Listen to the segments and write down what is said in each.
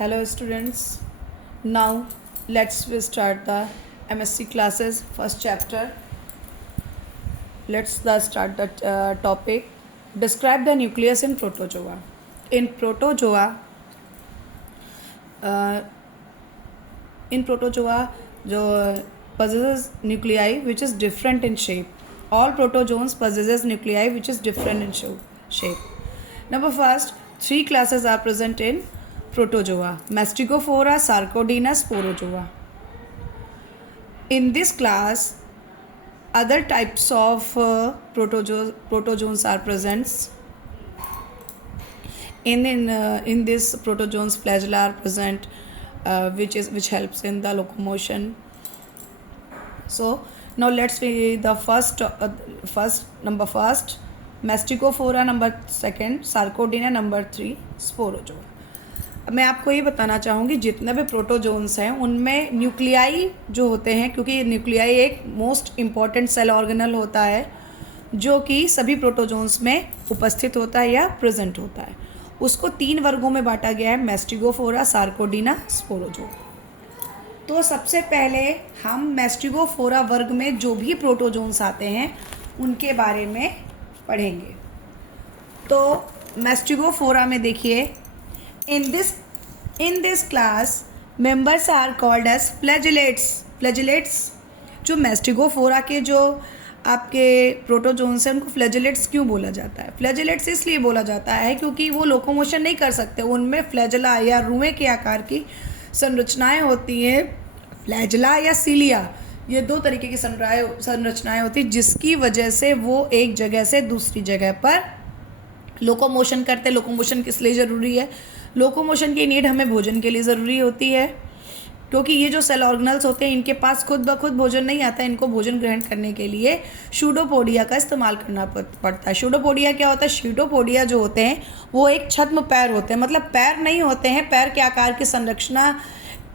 Hello students, now let's start the MSc classes first chapter. Let's start the topic. Describe the nucleus in protozoa. In protozoa, जो possesses nuclei which is different in shape. All protozoans possesses nuclei which is different in shape. Number first, three classes are present in protozoa: Mastigophora, Sarcodina, Sporozoa. In this class, other types of protozoans are present. In this protozoans, flagella are present, which helps in the locomotion. So now let's see the first number first, Mastigophora number second, Sarcodina number 3, Sporozoa. मैं आपको ये बताना चाहूँगी जितने भी protozoans हैं उनमें nuclei जो होते हैं, क्योंकि न्यूक्लियाई एक मोस्ट इम्पॉर्टेंट सेल ऑर्गेनल होता है जो कि सभी प्रोटोजोन्स में उपस्थित होता है या प्रेजेंट होता है, उसको 3 वर्गों में बांटा गया है: मैस्टिगोफोरा, सार्कोडीना, स्पोरोजोआ। तो सबसे पहले हम मैस्टिगोफोरा वर्ग में जो भी प्रोटोजोन्स आते हैं उनके बारे में पढ़ेंगे। तो मैस्टिगोफोरा में देखिए, in this class members are called as flagellates। जो मैस्टिगोफोरा के जो आपके प्रोटोजोन्स हैं उनको फ्लैजेलेट्स क्यों बोला जाता है? फ्लैजेलेट्स इसलिए बोला जाता है क्योंकि वो लोकोमोशन नहीं कर सकते, उनमें फ्लैजेला या रुएं के आकार की संरचनाएं होती हैं। फ्लैजेला या सीलिया, ये 2 तरीके की संरचनाएं होती हैं जिसकी वजह से वो एक जगह से दूसरी जगह पर लोकोमोशन करते हैं। लोकोमोशन किस लिए ज़रूरी है? लोकोमोशन की नीड हमें भोजन के लिए ज़रूरी होती है, क्योंकि ये जो सेल ऑर्गेनल्स होते हैं इनके पास खुद ब खुद भोजन नहीं आता है। इनको भोजन ग्रहण करने के लिए सूडोपोडिया का इस्तेमाल करना पड़ता है। सूडोपोडिया क्या होता है? सूडोपोडिया जो होते हैं वो एक छद्म पैर होते हैं, मतलब पैर नहीं होते हैं, पैर के आकार की संरचना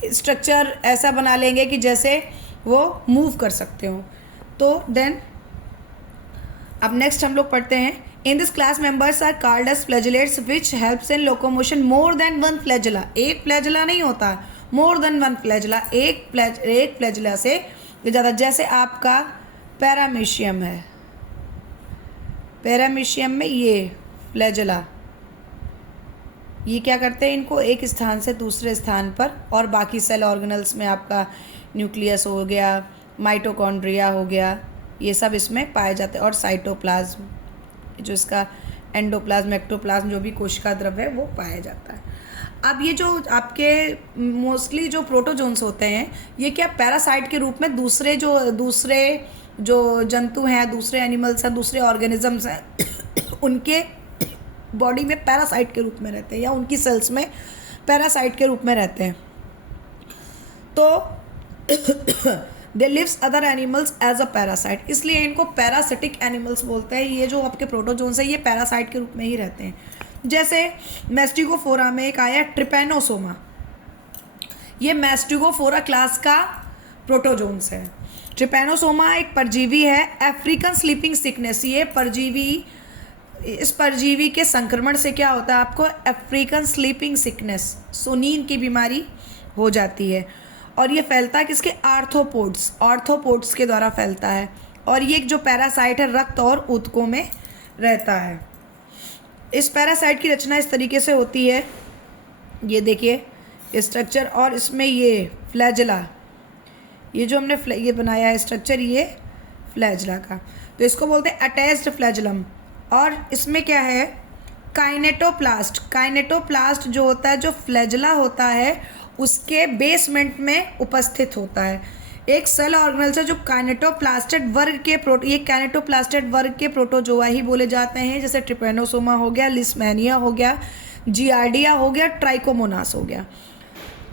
स्ट्रक्चर ऐसा बना लेंगे कि जैसे वो मूव कर सकते हो। तो देन अब नेक्स्ट हम लोग पढ़ते हैं, in this class members are called as flagellates which helps in locomotion more than one flagella. एक फ्लैजेला नहीं होता, मोर देन वन फ्लैजेला, एक फ्लैजेला से ज़्यादा। जैसे आपका पैरामीशियम है, पैरामीशियम में ये फ्लैजेला, ये क्या करते हैं? इनको एक स्थान से दूसरे स्थान पर, और बाकी सेल ऑर्गेनल्स में आपका न्यूक्लियस हो गया, माइटोकॉन्ड्रिया हो गया, ये सब इसमें पाए जाते हैं, और साइटोप्लाज्म, जो इसका एंडोप्लाज्म, एक्टोप्लाज्म, जो भी कोशिका द्रव्य है वो पाया जाता है। अब ये जो आपके मोस्टली जो प्रोटोजोन्स होते हैं ये क्या पैरासाइट के रूप में दूसरे जो जंतु हैं, दूसरे एनिमल्स हैं, दूसरे ऑर्गेनिजम्स हैं उनके बॉडी में पैरासाइट के रूप में रहते हैं, या उनकी सेल्स में पैरासाइट के रूप में रहते हैं। तो they lives other animals as a parasite, इसलिए इनको पैरासिटिक एनिमल्स बोलते हैं। ये जो आपके प्रोटोजोन्स हैं ये पैरासाइट के रूप में ही रहते हैं। जैसे मैस्टिगोफोरा में एक आया ट्रिपैनोसोमा, ये मैस्टिगोफोरा क्लास का प्रोटोजोन्स है। ट्रिपैनोसोमा एक परजीवी है, अफ्रीकन स्लीपिंग सिकनेस, ये परजीवी, इस परजीवी के संक्रमण से क्या होता है? आपको अफ्रीकन स्लीपिंग सिकनेस, नींद की बीमारी हो जाती है, और ये फैलता है किसके? आर्थ्रोपोड्स के द्वारा फैलता है। और ये जो पैरासाइट है रक्त और ऊतकों में रहता है। इस पैरासाइट की रचना इस तरीके से होती है, ये देखिए स्ट्रक्चर, और इसमें ये फ्लैजेला, ये जो हमने ये बनाया है स्ट्रक्चर, ये फ्लैजेला का, तो इसको बोलते हैं अटैच्ड फ्लैजेलम। और इसमें क्या है? काइनेटोप्लास्ट जो होता है, जो फ्लैजेला होता है उसके बेसमेंट में उपस्थित होता है। एक सेल ऑर्गेनल से जो काइनेटोप्लास्टेड वर्ग के ये काइनेटोप्लास्टेड वर्ग के प्रोटोजोआ ही बोले जाते हैं, जैसे ट्रिपैनोसोमा हो गया, लिस्मेनिया हो गया, जियार्डिया हो गया, ट्राइकोमोनास हो गया।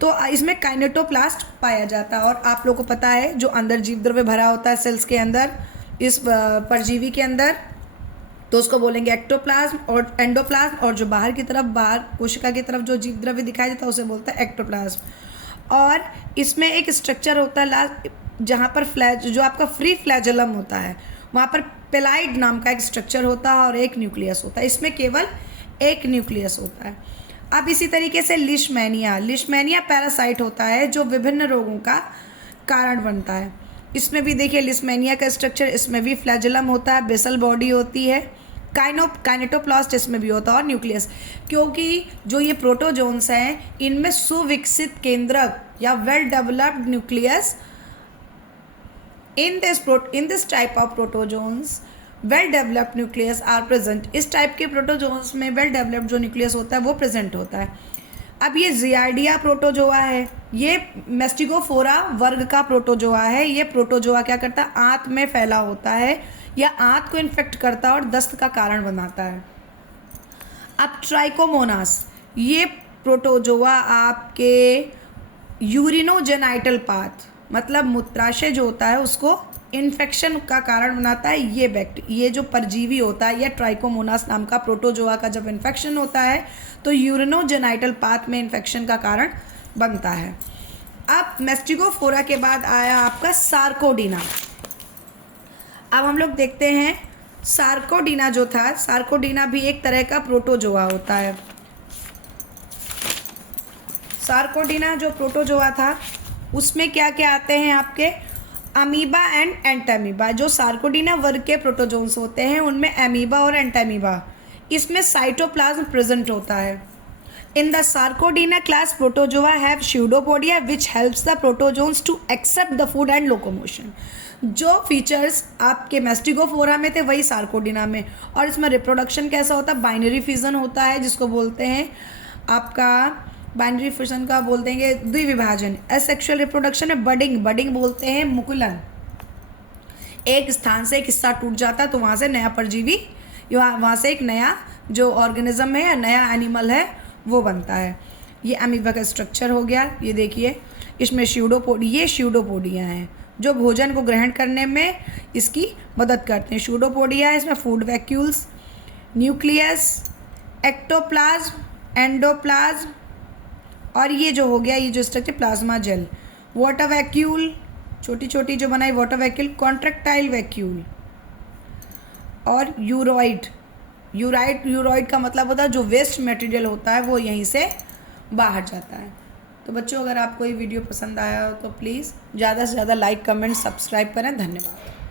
तो इसमें काइनेटोप्लास्ट पाया जाता है। और आप लोग को पता है जो अंदर जीव द्रव्य भरा होता है सेल्स के अंदर, इस परजीवी के अंदर, तो उसको बोलेंगे एक्टोप्लाज्म और एंडोप्लाज्म, और जो बाहर की तरफ, बाहर कोशिका की तरफ जो जीव द्रव्य दिखाई देता है उसे बोलता है एक्टोप्लाज्म। और इसमें एक स्ट्रक्चर होता है लास्ट, जहाँ पर जो आपका फ्री फ्लैजेलम होता है वहाँ पर पेलाइड नाम का एक स्ट्रक्चर होता है और एक न्यूक्लियस होता है। इसमें केवल एक न्यूक्लियस होता है। अब इसी तरीके से लिशमैनिया पैरासाइट होता है जो विभिन्न रोगों का कारण बनता है। इसमें भी देखिए लिशमैनिया का स्ट्रक्चर, इसमें भी फ्लैजेलम होता है, बेसल बॉडी होती है, काइनेटोप्लास्ट इसमें भी होता है और न्यूक्लियस। क्योंकि जो ये प्रोटोजोन्स हैं इनमें सुविकसित केंद्रक या well developed nucleus in this type of protozoans well developed nucleus are present. इस टाइप के प्रोटोजोन्स में वेल डेवलप्ड जो न्यूक्लियस होता है वो प्रेजेंट होता है। अब ये जियार्डिया प्रोटोजोआ है, ये मेस्टिगोफोरा वर्ग का प्रोटोजोआ है। ये प्रोटोजोआ क्या करता है, आंत में फैला होता है या आंत को इन्फेक्ट करता है और दस्त का कारण बनाता है। अब ट्राइकोमोनास, ये प्रोटोजोआ आपके यूरिनोजेनाइटल पाथ मतलब मूत्राशय जो होता है उसको इन्फेक्शन का कारण बनाता है। ये जो परजीवी होता है या ट्राइकोमोनास नाम का प्रोटोजोआ का जब इन्फेक्शन होता है तो यूरिनोजेनाइटल पाथ में इन्फेक्शन का कारण बनता है। अब मेस्टिगोफोरा के बाद आया आपका सार्कोडीना। अब हम लोग देखते हैं सार्कोडीना जो था, सार्कोडीना भी एक तरह का प्रोटोजोआ होता है। सार्कोडीना जो प्रोटोजोआ था उसमें क्या क्या आते हैं आपके, अमीबा एंड एंटामीबा। जो सार्कोडीना वर्ग के प्रोटोजोन्स होते हैं उनमें अमीबा और एंटामीबा, इसमें साइटोप्लाज्म प्रेजेंट होता है। In the Sarcodina class protozoa have pseudopodia which helps the protozoans to accept the food and locomotion. जो फीचर्स आपके मेस्टिगोफोरा में थे वही सार्कोडीना में। और इसमें रिप्रोडक्शन कैसा होता है, बाइनरी फिजन होता है जिसको बोलते हैं आपका बाइनरी फिजन का बोलते हैं द्विविभाजन। एसेक्सुअल रिप्रोडक्शन है बडिंग बोलते हैं मुकुलन। एक स्थान से एक हिस्सा टूट जाता है तो वहाँ से नया परजीवी या वहाँ से एक नया जो ऑर्गेनिज्म है या नया एनिमल है वो बनता है। ये अमीबा का स्ट्रक्चर हो गया। ये देखिए इसमें स्यूडोपोडिया हैं जो भोजन को ग्रहण करने में इसकी मदद करते हैं। स्यूडोपोडिया है, इसमें food vacuoles, nucleus, ectoplasm, endoplasm और ये जो हो गया ये जो structure plasma gel, water vacuole छोटी छोटी जो बनाई वाटर वैक्यूल, कॉन्ट्रैक्टाइल वैक्यूल और यूरॉइड का मतलब होता है जो वेस्ट मटेरियल होता है वो यहीं से बाहर जाता है। तो बच्चों अगर आपको ये वीडियो पसंद आया हो तो प्लीज़ ज़्यादा से ज़्यादा लाइक कमेंट सब्सक्राइब करें। धन्यवाद।